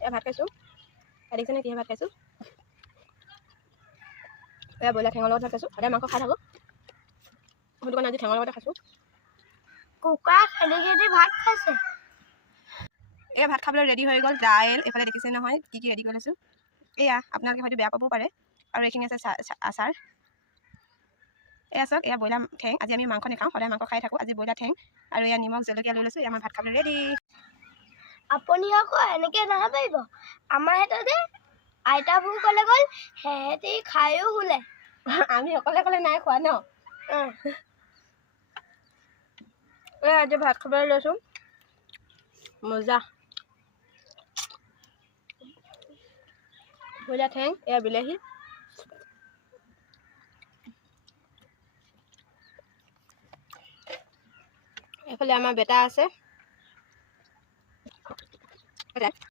এয়া ভাত খাইছোঁ। দেখিছেনে কিহে ভাত খাইছোঁ? এয়া ব্ৰইলাৰ ঠেঙৰ লগত ভাত খাইছোঁ। সদায় মাংস খাই থাকোঁ, সেইটো কাৰণে আজি ঠেঙৰ লগতে খাইছোঁ। কুকুৰা খেদি ভাত খাইছে। এয়া ভাত খাবলৈ ৰেডি হৈ গ'ল। দাইল এইফালে দেখিছে নহয় কি কি ৰেডি কৰি লৈছোঁ। এয়া আপোনালোকে হয়তো বেয়া পাবও পাৰে। আৰু এইখিনি আছে আচাৰ। এয়া চাওক, এয়া ব্ৰইলাৰ ঠেং। আজি আমি মাংস নাখাওঁ, সদায় মাংস খাই থাকোঁ। আজি ব্ৰইলাৰ ঠেং আৰু এয়া নিমখ জলকীয়া লৈ লৈছোঁ। আমাৰ ভাত খাবলৈ ৰেডি। আপুনি আকৌ এনেকৈ নাভাবিব। আমাৰ সিহঁতে আইতাবোৰ ক'লে গ'ল, সিহঁতি খায়ো শুলে। আমি অকলে নাই খোৱা ন। এয়া আজি ভাত খাবলৈ লৈছোঁ। মজা ব্ৰইলাৰ ঠেং, এয়া বিলাহী। এইফালে আমাৰ বেটা আছে।